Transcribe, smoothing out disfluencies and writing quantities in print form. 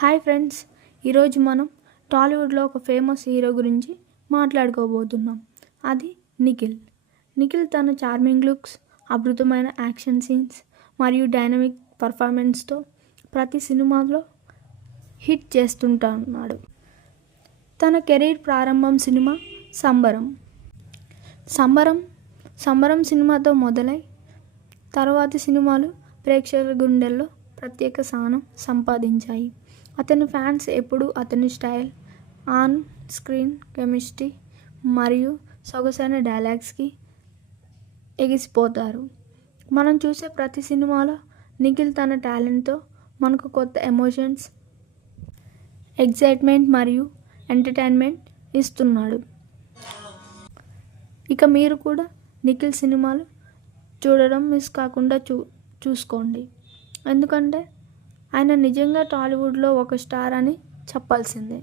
Hi friends, ఈరోజు మనం టాలీవుడ్లో ఒక ఫేమస్ హీరో గురించి మాట్లాడుకోబోతున్నాం. అది నిఖిల్. నిఖిల్ తన చార్మింగ్ లుక్స్, అద్భుతమైన యాక్షన్ సీన్స్ మరియు డైనమిక్ పర్ఫార్మెన్స్తో ప్రతి సినిమాలో హిట్ చేస్తుంటున్నాడు. తన కెరీర్ ప్రారంభం సినిమా సంబరం. సంబరం సినిమాతో మొదలై తర్వాతి సినిమాలు ప్రేక్షకుల గుండెల్లో ప్రత్యేక స్థానం సంపాదించాయి. అతని ఫ్యాన్స్ ఎప్పుడూ అతని స్టైల్, ఆన్ స్క్రీన్ కెమిస్ట్రీ మరియు సొగసైన డైలాగ్స్కి ఎగిసిపోతారు. మనం చూసే ప్రతి సినిమాలో నిఖిల్ తన టాలెంట్తో మనకు కొత్త ఎమోషన్స్, ఎక్సైట్మెంట్ మరియు ఎంటర్టైన్మెంట్ ఇస్తున్నాడు. ఇక మీరు కూడా నిఖిల్ సినిమాలు చూడడం మిస్ కాకుండా చూసుకోండి. ఎందుకంటే ఆయన నిజంగా టాలీవుడ్లో ఒక స్టార్ అని చెప్పాల్సిందే.